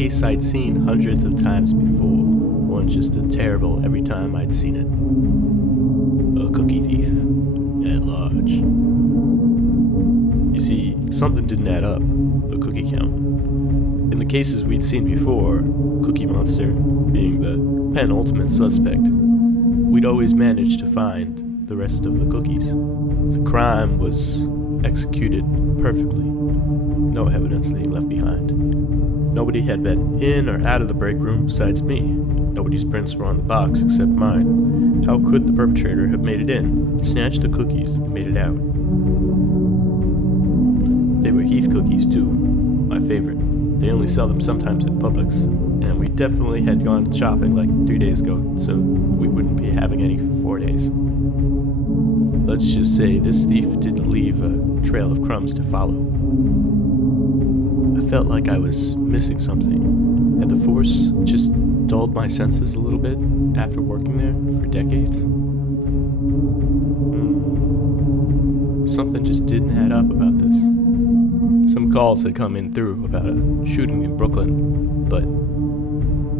case I'd seen hundreds of times before, one just as terrible every time I'd seen it. A cookie thief at large. You see, something didn't add up, the cookie count. In the cases we'd seen before, Cookie Monster being the penultimate suspect, we'd always managed to find the rest of the cookies. The crime was executed perfectly. No evidence left behind. Nobody had been in or out of the break room besides me. Nobody's prints were on the box except mine. How could the perpetrator have made it in, snatched the cookies, and made it out? They were Heath cookies too, my favorite. They only sell them sometimes at Publix, and we definitely had gone shopping like 3 days ago, so we wouldn't be having any for 4 days. Let's just say this thief didn't leave a trail of crumbs to follow. I felt like I was missing something. Had the force just dulled my senses a little bit after working there for decades? Something just didn't add up about this. Some calls had come in through about a shooting in Brooklyn, but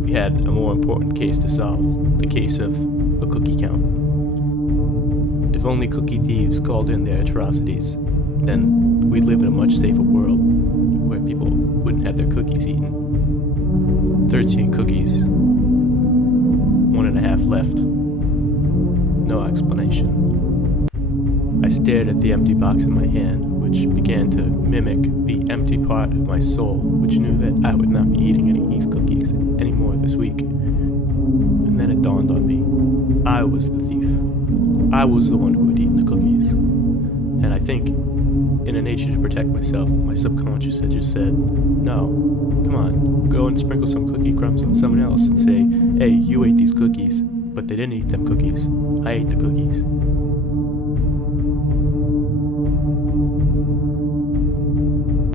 we had a more important case to solve, the case of the cookie count. If only cookie thieves called in their atrocities, then we'd live in a much safer world where people wouldn't have their cookies eaten. 13 cookies. 1.5 left. No explanation. I stared at the empty box in my hand, which began to mimic the empty part of my soul, which knew that I would not be eating any Heath cookies anymore this week. And then it dawned on me. I was the thief. I was the one who had eaten the cookies. And I think, in a nature to protect myself, my subconscious had just said, no, come on, go and sprinkle some cookie crumbs on someone else and say, hey, you ate these cookies, but they didn't eat them cookies. I ate the cookies.